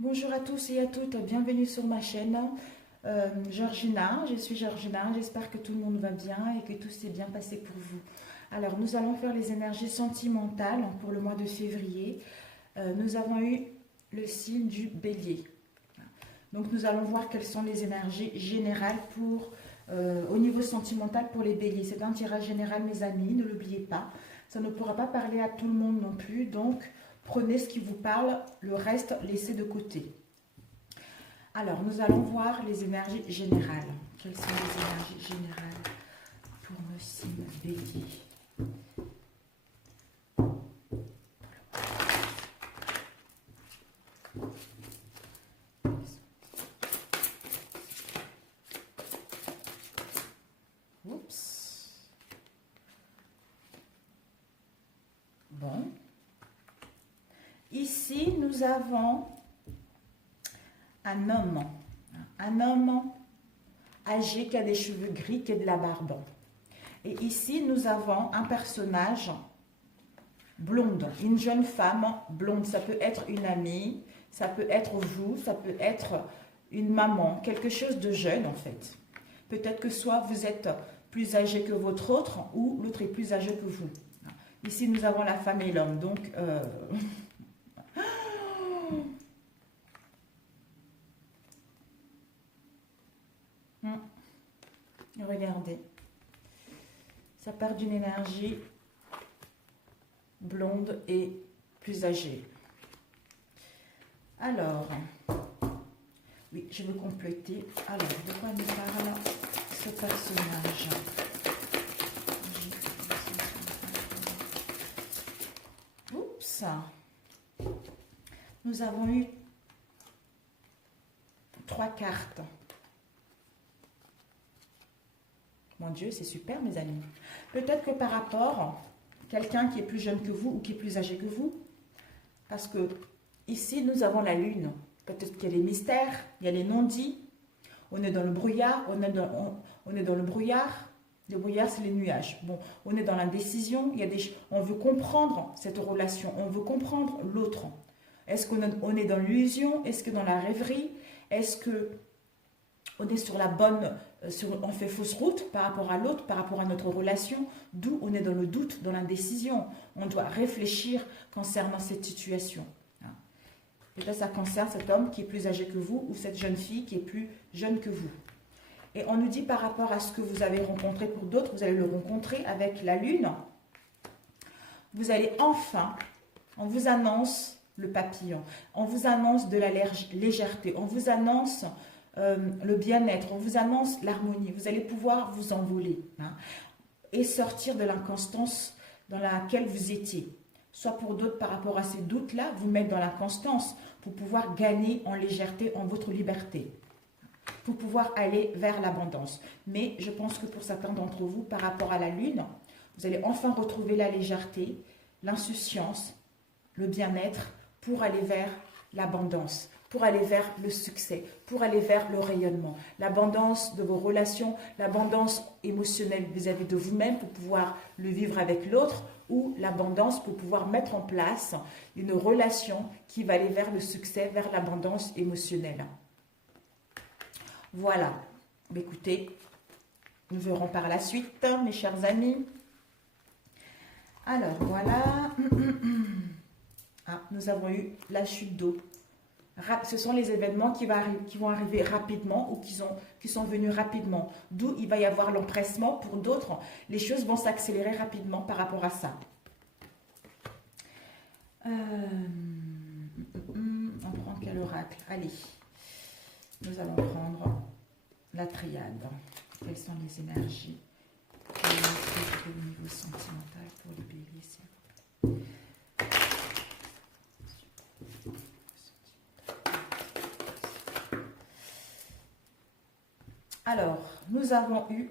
Bonjour à tous et à toutes, bienvenue sur ma chaîne Georgina. Je suis Georgina, j'espère que tout le monde va bien et que tout s'est bien passé pour vous. Alors, nous allons faire les énergies sentimentales pour le mois de février. Nous avons eu le signe du bélier. Donc, nous allons voir quelles sont les énergies générales au niveau sentimental pour les béliers. C'est un tirage général, mes amis, ne l'oubliez pas. Ça ne pourra pas parler à tout le monde non plus, donc prenez ce qui vous parle, le reste, laissez de côté. Alors, nous allons voir les énergies générales. Quelles sont les énergies générales pour nos signes béliers? Oups. Bon. Ici, nous avons un homme âgé qui a des cheveux gris, qui a de la barbe. Et ici, nous avons un personnage blonde, une jeune femme blonde. Ça peut être une amie, ça peut être vous, ça peut être une maman, quelque chose de jeune en fait. Peut-être que soit vous êtes plus âgé que votre autre ou l'autre est plus âgé que vous. Ici, nous avons la femme et l'homme, donc... Regardez, ça part d'une énergie blonde et plus âgée. Alors, oui, je vais compléter. Alors, de quoi nous parle ce personnage? Oups. Nous avons eu 3 cartes. Mon Dieu, c'est super, mes amis. Peut-être que par rapport à quelqu'un qui est plus jeune que vous ou qui est plus âgé que vous, parce que ici, nous avons la lune. Peut-être qu'il y a les mystères, il y a les non-dits. On est dans le brouillard, on est dans le brouillard. Le brouillard, c'est les nuages. Bon, on est dans l'indécision. On veut comprendre cette relation, on veut comprendre l'autre. Est-ce qu'on est dans l'illusion? Est-ce que dans la rêverie? Est-ce que on est sur la bonne, on fait fausse route par rapport à l'autre, par rapport à notre relation, d'où on est dans le doute, dans l'indécision. On doit réfléchir concernant cette situation. Peut-être ça concerne cet homme qui est plus âgé que vous ou cette jeune fille qui est plus jeune que vous. Et on nous dit par rapport à ce que vous avez rencontré pour d'autres, vous allez le rencontrer avec la lune. Vous allez enfin, on vous annonce le papillon, on vous annonce de la légèreté, on vous annonce... le bien-être, on vous annonce l'harmonie, vous allez pouvoir vous envoler et sortir de l'inconstance dans laquelle vous étiez. Soit pour d'autres, par rapport à ces doutes-là, vous mettre dans l'inconstance pour pouvoir gagner en légèreté, en votre liberté, pour pouvoir aller vers l'abondance. Mais je pense que pour certains d'entre vous, par rapport à la lune, vous allez enfin retrouver la légèreté, l'insouciance, le bien-être pour aller vers l'abondance, pour aller vers le succès, pour aller vers le rayonnement, l'abondance de vos relations, l'abondance émotionnelle vis-à-vis de vous-même pour pouvoir le vivre avec l'autre ou l'abondance pour pouvoir mettre en place une relation qui va aller vers le succès, vers l'abondance émotionnelle. Voilà. Écoutez, nous verrons par la suite, mes chers amis. Alors, voilà. Nous avons eu la chute d'eau. Ce sont les événements qui vont arriver rapidement ou qui sont venus rapidement. D'où il va y avoir l'empressement. Pour d'autres, les choses vont s'accélérer rapidement par rapport à ça. On prend quel oracle? Allez, nous allons prendre la triade. Quelles sont les énergies au niveau sentimental pour les béliers, s'il vous plaît? Alors, nous avons eu,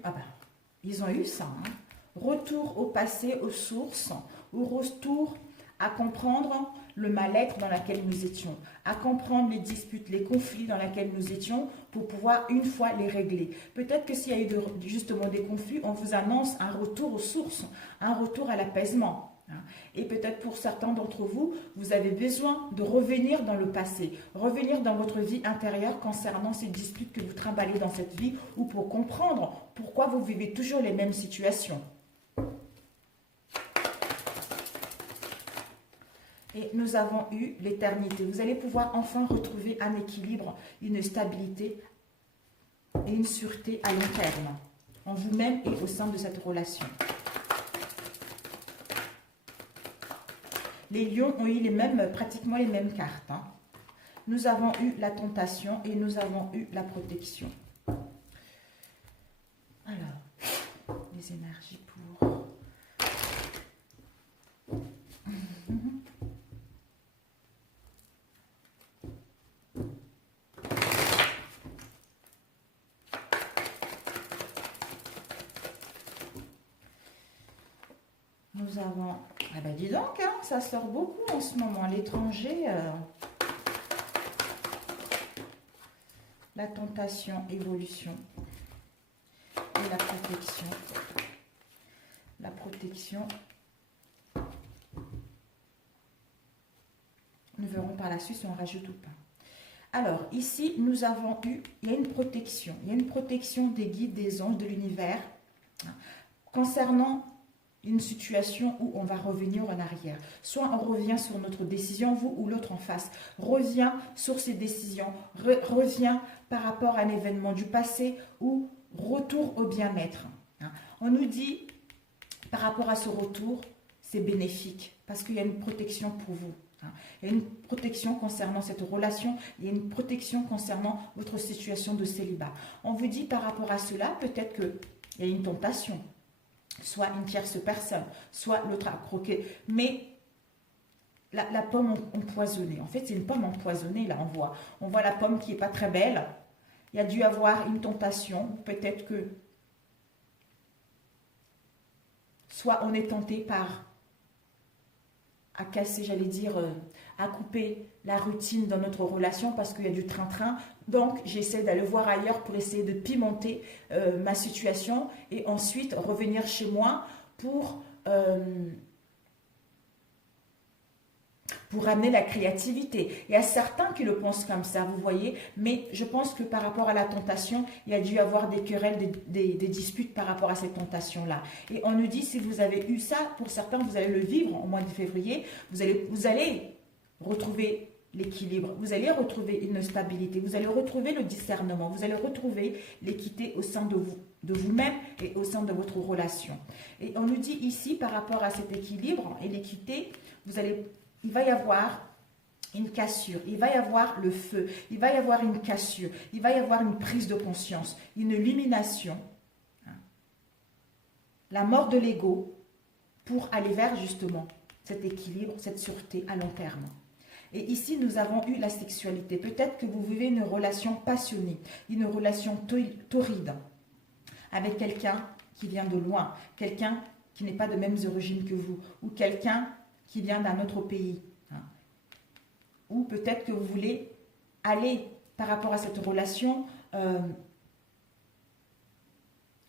ils ont eu ça, retour au passé, aux sources, ou retour à comprendre le mal-être dans lequel nous étions, à comprendre les disputes, les conflits dans lesquels nous étions pour pouvoir une fois les régler. Peut-être que s'il y a eu justement des conflits, on vous annonce un retour aux sources, un retour à l'apaisement. Et peut-être pour certains d'entre vous, vous avez besoin de revenir dans le passé, revenir dans votre vie intérieure concernant ces disputes que vous trimballez dans cette vie ou pour comprendre pourquoi vous vivez toujours les mêmes situations. Et nous avons eu l'éternité. Vous allez pouvoir enfin retrouver un équilibre, une stabilité et une sûreté à long terme, en vous-même et au sein de cette relation. Les lions ont eu pratiquement les mêmes cartes. Nous avons eu la tentation et nous avons eu la protection. Alors, les énergies pour... Nous avons... Ah ben dis donc, ça sort beaucoup en ce moment. L'étranger, la tentation, évolution et la protection. La protection. Nous verrons par la suite si on rajoute ou pas. Alors, ici, nous avons eu... Il y a une protection. Il y a une protection des guides, des anges, de l'univers. Concernant une situation où on va revenir en arrière. Soit on revient sur notre décision, vous ou l'autre en face. Revient sur ses décisions, revient par rapport à un événement du passé ou retour au bien-être. On nous dit, par rapport à ce retour, c'est bénéfique parce qu'il y a une protection pour vous. Il y a une protection concernant cette relation, il y a une protection concernant votre situation de célibat. On vous dit par rapport à cela, peut-être qu'il y a une tentation. Soit une tierce personne, soit l'autre a croqué. Mais la pomme empoisonnée, en fait c'est une pomme empoisonnée, là on voit la pomme qui n'est pas très belle. Il y a dû avoir une tentation, peut-être que soit on est tenté par à casser, j'allais dire, à couper la routine dans notre relation parce qu'il y a du train-train. Donc, j'essaie d'aller voir ailleurs pour essayer de pimenter ma situation et ensuite revenir chez moi pour ramener la créativité. Il y a certains qui le pensent comme ça, vous voyez, mais je pense que par rapport à la tentation, il y a dû avoir des querelles, des disputes par rapport à cette tentation-là. Et on nous dit, si vous avez eu ça, pour certains, vous allez le vivre au mois de février, vous allez retrouver l'équilibre, vous allez retrouver une stabilité, vous allez retrouver le discernement, vous allez retrouver l'équité au sein de vous-même et au sein de votre relation. Et on nous dit ici, par rapport à cet équilibre et l'équité, il va y avoir une cassure, il va y avoir le feu, il va y avoir une cassure, il va y avoir une prise de conscience, une illumination, la mort de l'ego pour aller vers justement cet équilibre, cette sûreté à long terme. Et ici, nous avons eu la sexualité. Peut-être que vous vivez une relation passionnée, une relation torride avec quelqu'un qui vient de loin, quelqu'un qui n'est pas de mêmes origines que vous, ou quelqu'un qui vient d'un autre pays. Ou peut-être que vous voulez aller par rapport à cette relation,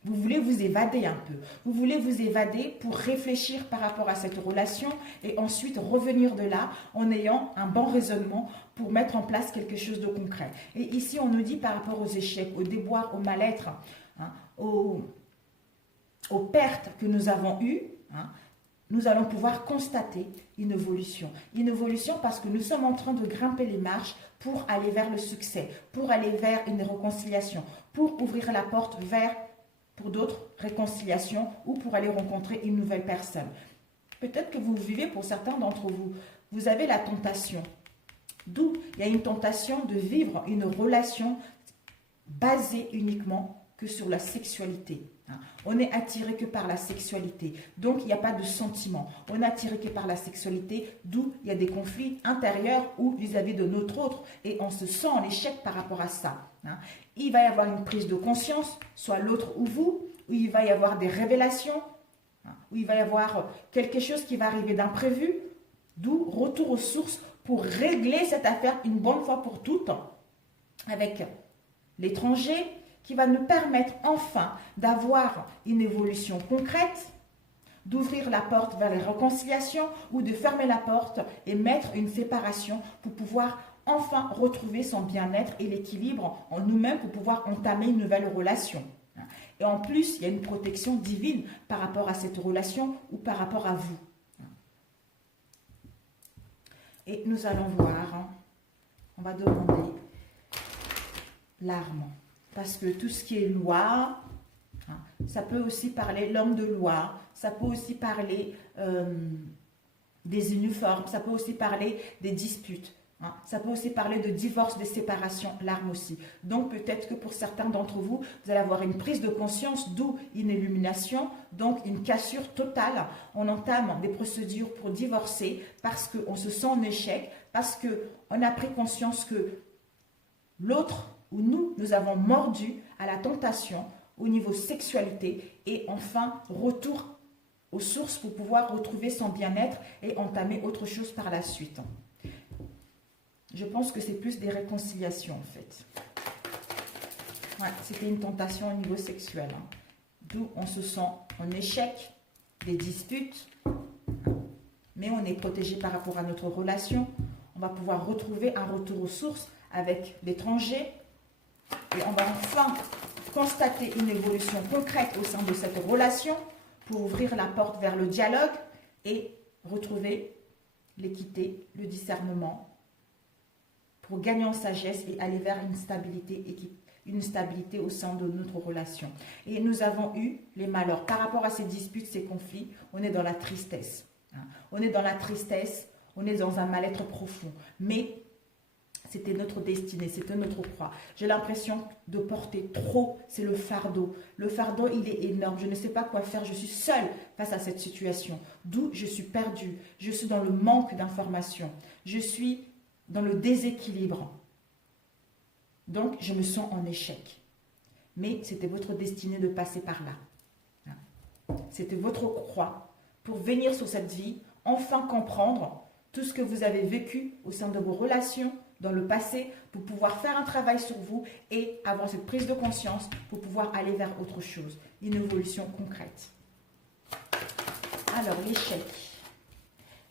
vous voulez vous évader un peu. Vous voulez vous évader pour réfléchir par rapport à cette relation et ensuite revenir de là en ayant un bon raisonnement pour mettre en place quelque chose de concret. Et ici, on nous dit par rapport aux échecs, aux déboires, au mal-être, aux pertes que nous avons eues, nous allons pouvoir constater une évolution. Une évolution parce que nous sommes en train de grimper les marches pour aller vers le succès, pour aller vers une réconciliation, pour ouvrir la porte vers, pour d'autres, réconciliations ou pour aller rencontrer une nouvelle personne. Peut-être que vous vivez, pour certains d'entre vous, vous avez la tentation. D'où il y a une tentation de vivre une relation basée uniquement que sur la sexualité. On est attiré que par la sexualité, donc il n'y a pas de sentiment. On est attiré que par la sexualité, d'où il y a des conflits intérieurs ou vis-à-vis de notre autre, et on se sent en échec par rapport à ça. Il va y avoir une prise de conscience, soit l'autre ou vous, où il va y avoir des révélations, où il va y avoir quelque chose qui va arriver d'imprévu, d'où retour aux sources pour régler cette affaire une bonne fois pour toutes avec l'étranger, qui va nous permettre enfin d'avoir une évolution concrète d'ouvrir la porte vers les réconciliations ou de fermer la porte et mettre une séparation pour pouvoir enfin retrouver son bien-être et l'équilibre en nous-mêmes pour pouvoir entamer une nouvelle relation. Et en plus, il y a une protection divine par rapport à cette relation ou par rapport à vous. Et nous allons voir, on va demander l'arme. Parce que tout ce qui est loi, ça peut aussi parler l'homme de loi, ça peut aussi parler des uniformes, ça peut aussi parler des disputes. Ça peut aussi parler de divorce, de séparation, l'arme aussi. Donc peut-être que pour certains d'entre vous, vous allez avoir une prise de conscience, d'où une illumination, donc une cassure totale. On entame des procédures pour divorcer parce qu'on se sent en échec, parce qu'on a pris conscience que l'autre ou nous avons mordu à la tentation au niveau sexualité et enfin retour aux sources pour pouvoir retrouver son bien-être et entamer autre chose par la suite. Je pense que c'est plus des réconciliations, en fait. Ouais, c'était une tentation au niveau sexuel. D'où on se sent en échec, des disputes. Mais on est protégé par rapport à notre relation. On va pouvoir retrouver un retour aux sources avec l'étranger. Et on va enfin constater une évolution concrète au sein de cette relation pour ouvrir la porte vers le dialogue et retrouver l'équité, le discernement, pour gagner en sagesse et aller vers une stabilité au sein de notre relation. Et nous avons eu les malheurs. Par rapport à ces disputes, ces conflits, on est dans la tristesse. On est dans la tristesse, on est dans un mal-être profond. Mais c'était notre destinée, c'était notre croix. J'ai l'impression de porter trop, c'est le fardeau. Le fardeau, il est énorme. Je ne sais pas quoi faire, je suis seule face à cette situation. D'où je suis perdue. Je suis dans le manque d'informations. Je suis dans le déséquilibre. Donc, je me sens en échec. Mais c'était votre destinée de passer par là. C'était votre croix pour venir sur cette vie, enfin comprendre tout ce que vous avez vécu au sein de vos relations dans le passé, pour pouvoir faire un travail sur vous et avoir cette prise de conscience pour pouvoir aller vers autre chose, une évolution concrète. Alors, l'échec.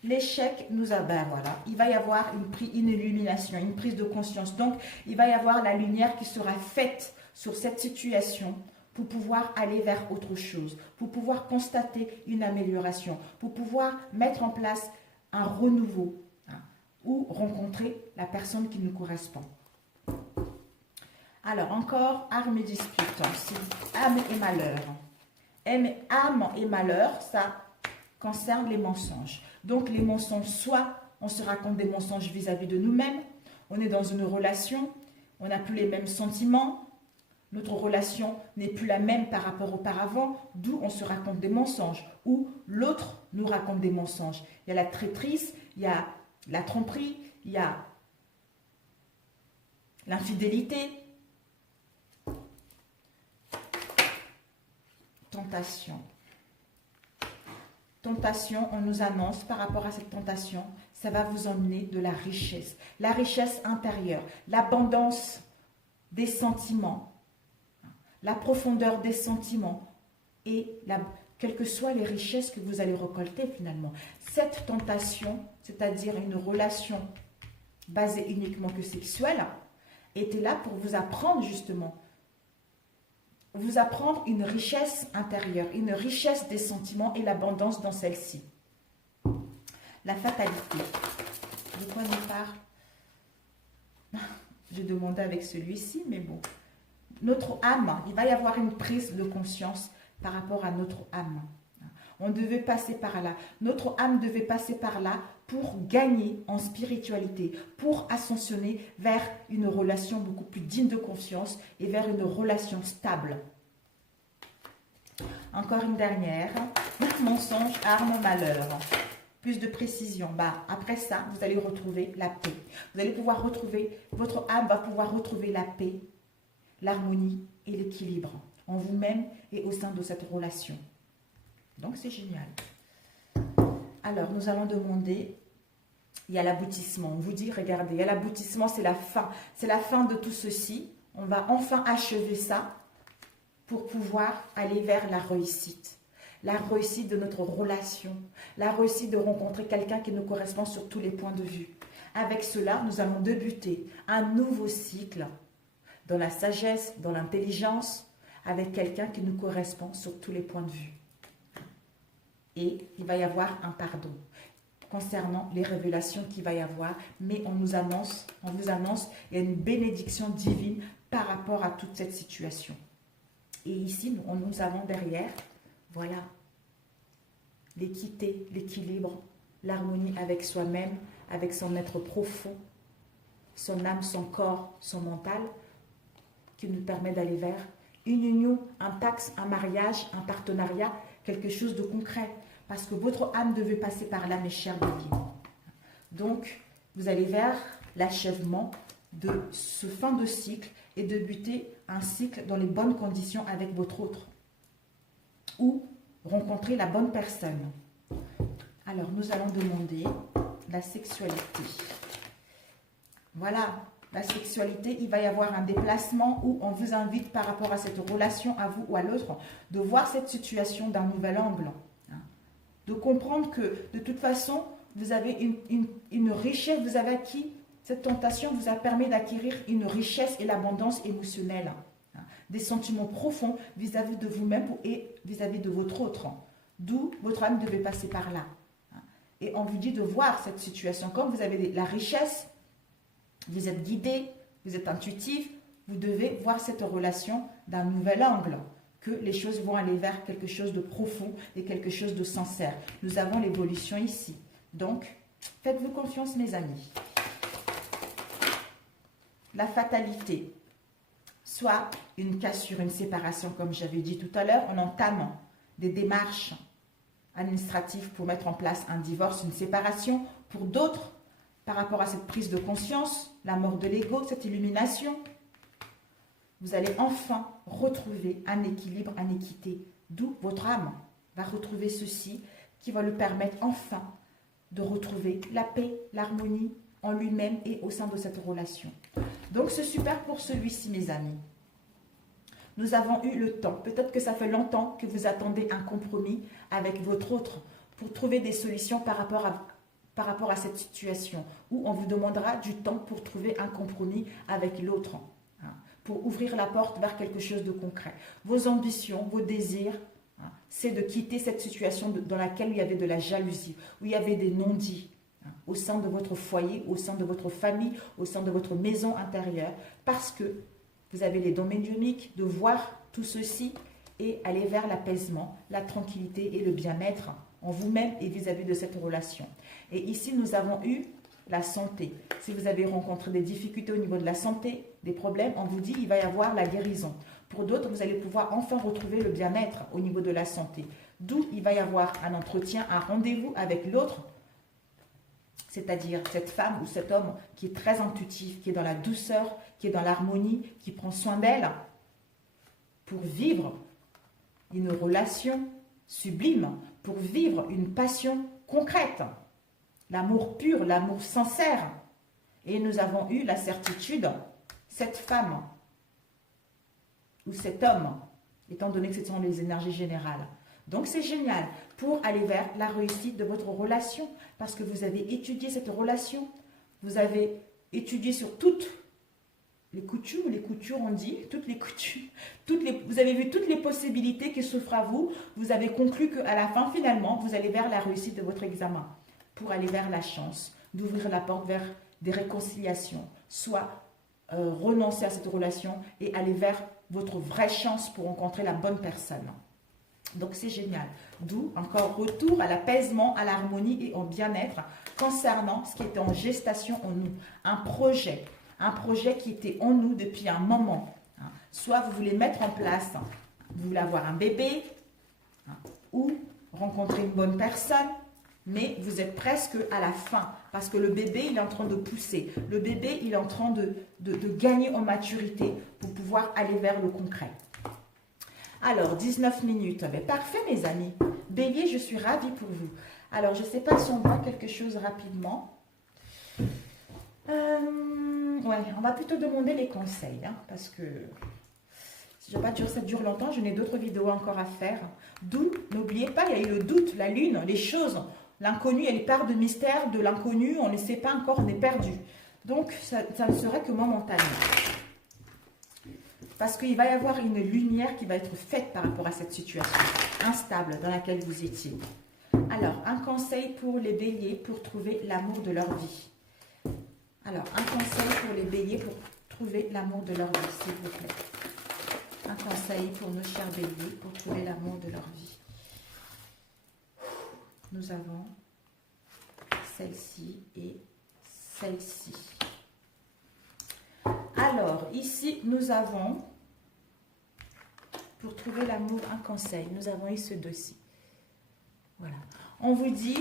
L'échec nous a, voilà, il va y avoir une illumination, une prise de conscience. Donc, il va y avoir la lumière qui sera faite sur cette situation pour pouvoir aller vers autre chose, pour pouvoir constater une amélioration, pour pouvoir mettre en place un renouveau ou rencontrer la personne qui nous correspond. Alors, encore, âme et dispute, âme et malheur. Âme et malheur, ça concerne les mensonges. Donc, les mensonges, soit on se raconte des mensonges vis-à-vis de nous-mêmes, on est dans une relation, on n'a plus les mêmes sentiments, notre relation n'est plus la même par rapport auparavant, d'où on se raconte des mensonges, ou l'autre nous raconte des mensonges. Il y a la traîtrise, il y a la tromperie, il y a l'infidélité, tentation. Tentation, on nous annonce par rapport à cette tentation, ça va vous emmener de la richesse intérieure, l'abondance des sentiments, la profondeur des sentiments et quelles que soient les richesses que vous allez récolter finalement. Cette tentation, c'est-à-dire une relation basée uniquement que sexuelle, était là pour vous apprendre justement, vous apprendre une richesse intérieure, une richesse des sentiments et l'abondance dans celle-ci. La fatalité. De quoi nous parle? Je demandais avec celui-ci, mais bon. Notre âme, il va y avoir une prise de conscience par rapport à notre âme. On devait passer par là. Notre âme devait passer par là pour gagner en spiritualité, pour ascensionner vers une relation beaucoup plus digne de confiance et vers une relation stable. Encore une dernière. Mensonge, arme, malheur. Plus de précision. Après ça, vous allez retrouver la paix. Vous allez pouvoir retrouver, votre âme va pouvoir retrouver la paix, l'harmonie et l'équilibre en vous-même et au sein de cette relation. Donc, c'est génial. Alors, nous allons demander, il y a l'aboutissement. On vous dit, regardez, il y a l'aboutissement, c'est la fin. C'est la fin de tout ceci. On va enfin achever ça pour pouvoir aller vers la réussite. la réussite de notre relation, la réussite de rencontrer quelqu'un qui nous correspond sur tous les points de vue. Avec cela, nous allons débuter un nouveau cycle dans la sagesse, dans l'intelligence, avec quelqu'un qui nous correspond sur tous les points de vue. Et il va y avoir un pardon concernant les révélations qu'il va y avoir, mais on vous annonce, il y a une bénédiction divine par rapport à toute cette situation. Et ici, nous avons derrière, voilà, l'équité, l'équilibre, l'harmonie avec soi-même, avec son être profond, son âme, son corps, son mental, qui nous permet d'aller vers une union, un pacte, un mariage, un partenariat, quelque chose de concret. Parce que votre âme devait passer par là, mes chers béliers. Donc, vous allez vers l'achèvement de ce fin de cycle et débuter un cycle dans les bonnes conditions avec votre autre. Ou rencontrer la bonne personne. Alors, nous allons demander la sexualité. Voilà, la sexualité, il va y avoir un déplacement où on vous invite par rapport à cette relation, à vous ou à l'autre, de voir cette situation d'un nouvel angle. De comprendre que, de toute façon, vous avez une richesse, vous avez acquis, cette tentation vous a permis d'acquérir une richesse et l'abondance émotionnelle. Des sentiments profonds vis-à-vis de vous-même et vis-à-vis de votre autre. D'où votre âme devait passer par là. Et on vous dit de voir cette situation. Comme vous avez la richesse, vous êtes guidé, vous êtes intuitif, vous devez voir cette relation d'un nouvel angle. Que les choses vont aller vers quelque chose de profond et quelque chose de sincère. Nous avons l'évolution ici. Donc, faites-vous confiance, mes amis. La fatalité, soit une cassure, une séparation, comme j'avais dit tout à l'heure, on entame des démarches administratives pour mettre en place un divorce, une séparation. Pour d'autres, par rapport à cette prise de conscience, la mort de l'ego, cette illumination, vous allez enfin retrouver un équilibre, une équité. D'où votre âme va retrouver ceci qui va lui permettre enfin de retrouver la paix, l'harmonie en lui-même et au sein de cette relation. Donc c'est super pour celui-ci, mes amis. Nous avons eu le temps. Peut-être que ça fait longtemps que vous attendez un compromis avec votre autre pour trouver des solutions par rapport à cette situation où on vous demandera du temps pour trouver un compromis avec l'autre. Pour ouvrir la porte vers quelque chose de concret. Vos ambitions, vos désirs, c'est de quitter cette situation dans laquelle il y avait de la jalousie, où il y avait des non-dits au sein de votre foyer, au sein de votre famille, au sein de votre maison intérieure, parce que vous avez les dons médiumniques de voir tout ceci et aller vers l'apaisement, la tranquillité et le bien-être en vous-même et vis-à-vis de cette relation. Et ici, nous avons eu la santé. Si vous avez rencontré des difficultés au niveau de la santé, des problèmes, on vous dit il va y avoir la guérison. Pour d'autres, vous allez pouvoir enfin retrouver le bien-être au niveau de la santé. D'où il va y avoir un entretien, un rendez-vous avec l'autre, c'est-à-dire cette femme ou cet homme qui est très intuitif, qui est dans la douceur, qui est dans l'harmonie, qui prend soin d'elle pour vivre une relation sublime, pour vivre une passion concrète. L'amour pur, l'amour sincère. Et nous avons eu la certitude, cette femme ou cet homme, étant donné que ce sont les énergies générales. Donc c'est génial pour aller vers la réussite de votre relation parce que vous avez étudié cette relation, vous avez étudié sur toutes les coutures on dit, toutes les coutures, vous avez vu toutes les possibilités qui s'offrent à vous, vous avez conclu qu'à la fin finalement vous allez vers la réussite de votre examen pour aller vers la chance, d'ouvrir la porte vers des réconciliations, soit renoncer à cette relation et aller vers votre vraie chance pour rencontrer la bonne personne. Donc c'est génial. D'où encore retour à l'apaisement, à l'harmonie et au bien-être concernant ce qui était en gestation en nous. Un projet qui était en nous depuis un moment. Soit vous voulez mettre en place, vous voulez avoir un bébé ou rencontrer une bonne personne, mais vous êtes presque à la fin parce que le bébé il est en train de pousser. Le bébé il est en train de gagner en maturité pour pouvoir aller vers le concret. Alors, 19 minutes. Mais parfait, mes amis. Bélier, je suis ravie pour vous. Alors, je ne sais pas si on voit quelque chose rapidement. Ouais, on va plutôt demander les conseils, parce que Je ne vais pas dire ça dure longtemps, je n'ai d'autres vidéos encore à faire. D'où, n'oubliez pas, il y a eu le doute, la lune, les choses. L'inconnu, elle est part de mystère, de l'inconnu, on ne sait pas encore, on est perdu. Donc, ça ne serait que momentanément. Parce qu'il va y avoir une lumière qui va être faite par rapport à cette situation instable dans laquelle vous étiez. Alors, un conseil pour les béliers pour trouver l'amour de leur vie. Alors, un conseil pour les béliers pour trouver l'amour de leur vie, s'il vous plaît. Un conseil pour nos chers béliers pour trouver l'amour de leur vie. Nous avons celle-ci et celle-ci. Alors, ici, nous avons, pour trouver l'amour, un conseil. Nous avons eu ce dossier. Voilà. On vous dit,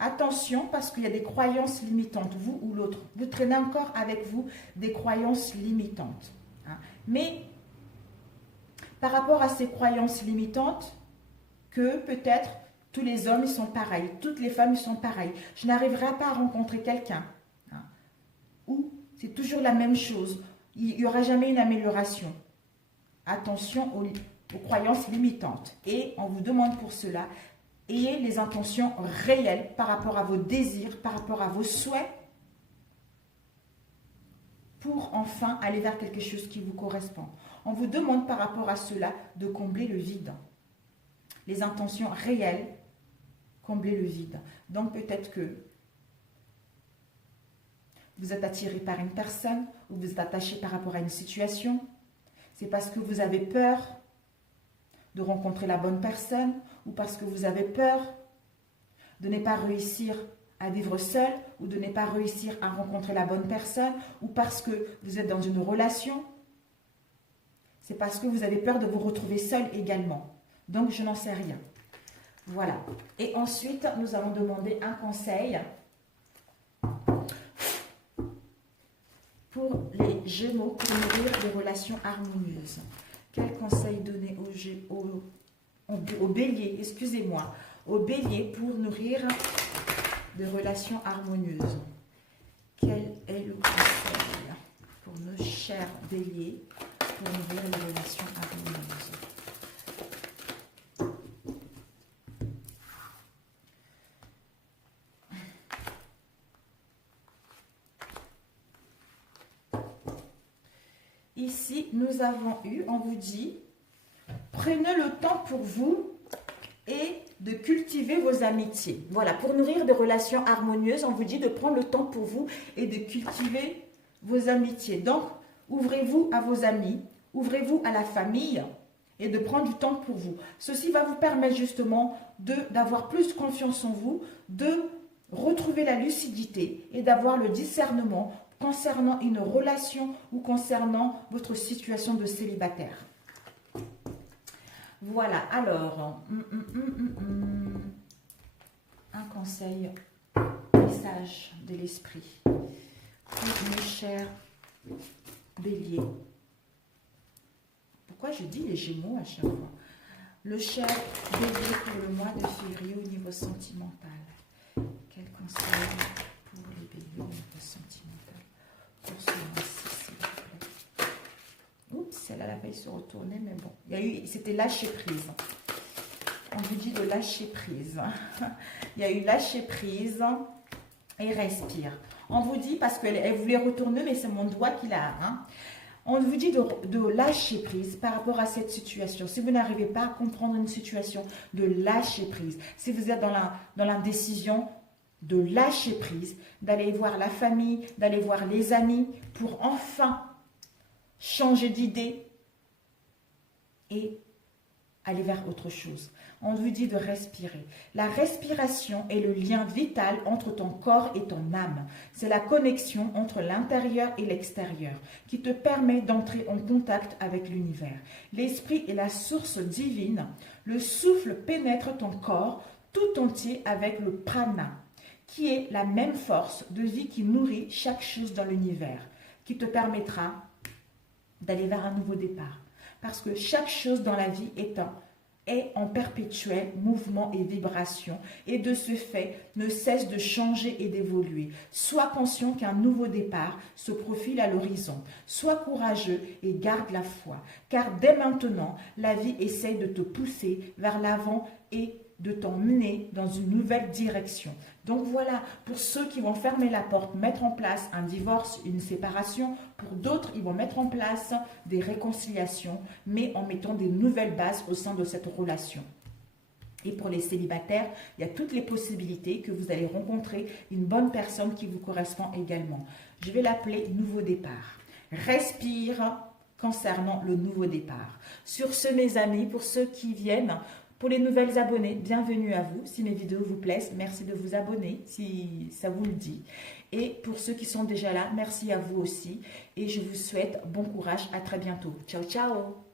attention, parce qu'il y a des croyances limitantes, vous ou l'autre. Vous traînez encore avec vous des croyances limitantes. Hein. Mais, par rapport à ces croyances limitantes, que peut-être tous les hommes, ils sont pareils, toutes les femmes, ils sont pareilles. Je n'arriverai pas à rencontrer quelqu'un. Hein. Ou c'est toujours la même chose. Il n'y aura jamais une amélioration. Attention aux croyances limitantes. Et on vous demande pour cela, ayez les intentions réelles par rapport à vos désirs, par rapport à vos souhaits, pour enfin aller vers quelque chose qui vous correspond. On vous demande par rapport à cela de combler le vide. Les intentions réelles, combler le vide. Donc peut-être que vous êtes attiré par une personne ou vous êtes attaché par rapport à une situation. C'est parce que vous avez peur de rencontrer la bonne personne ou parce que vous avez peur de ne pas réussir à vivre seul ou de ne pas réussir à rencontrer la bonne personne ou parce que vous êtes dans une relation. C'est parce que vous avez peur de vous retrouver seul également. Donc, je n'en sais rien. Voilà. Et ensuite, nous allons demander un conseil pour les Gémeaux pour nourrir des relations harmonieuses. Quel conseil donner aux béliers, excusez-moi, aux béliers pour nourrir des relations harmonieuses? Quel est le conseil pour nos chers béliers pour nourrir les relations harmonieuses? Ici, nous avons eu, on vous dit, prenez le temps pour vous et de cultiver vos amitiés. Voilà, pour nourrir des relations harmonieuses, on vous dit de prendre le temps pour vous et de cultiver vos amitiés. Donc, ouvrez-vous à vos amis, ouvrez-vous à la famille et de prendre du temps pour vous. Ceci va vous permettre justement d'avoir plus confiance en vous, de retrouver la lucidité et d'avoir le discernement concernant une relation ou concernant votre situation de célibataire. Voilà, alors, un conseil, message de l'esprit pour mes chers béliers. Pourquoi je dis les Gémeaux à chaque fois? Le cher bélier pour le mois de février au niveau sentimental. Quel conseil pour les béliers au niveau sentimental pour ce mois-ci, s'il vous plaît? Oups, celle-là, elle a failli se retourner, mais bon. C'était lâcher prise. On vous dit de lâcher prise. Il y a eu lâcher prise et respire. On vous dit, parce qu'elle voulait retourner, mais c'est mon doigt qui l'a. Hein. On vous dit de lâcher prise par rapport à cette situation. Si vous n'arrivez pas à comprendre une situation, de lâcher prise. Si vous êtes dans l'indécision, de lâcher prise, d'aller voir la famille, d'aller voir les amis pour enfin changer d'idée et aller vers autre chose. On vous dit de respirer. La respiration est le lien vital entre ton corps et ton âme. C'est la connexion entre l'intérieur et l'extérieur qui te permet d'entrer en contact avec l'univers. L'esprit est la source divine. Le souffle pénètre ton corps tout entier avec le prana, qui est la même force de vie qui nourrit chaque chose dans l'univers, qui te permettra d'aller vers un nouveau départ. Parce que chaque chose dans la vie est est en perpétuel mouvement et vibration et de ce fait ne cesse de changer et d'évoluer. Sois conscient qu'un nouveau départ se profile à l'horizon. Sois courageux et garde la foi, car dès maintenant, la vie essaie de te pousser vers l'avant et de t'emmener dans une nouvelle direction. Donc voilà, pour ceux qui vont fermer la porte, mettre en place un divorce, une séparation, pour d'autres, ils vont mettre en place des réconciliations, mais en mettant des nouvelles bases au sein de cette relation. Et pour les célibataires, il y a toutes les possibilités que vous allez rencontrer une bonne personne qui vous correspond également. Je vais l'appeler nouveau départ. Respire concernant le nouveau départ. Sur ce, mes amis, pour ceux qui viennent, pour les nouvelles abonnés, bienvenue à vous. Si mes vidéos vous plaisent, merci de vous abonner si ça vous le dit. Et pour ceux qui sont déjà là, merci à vous aussi. Et je vous souhaite bon courage. À très bientôt. Ciao, ciao.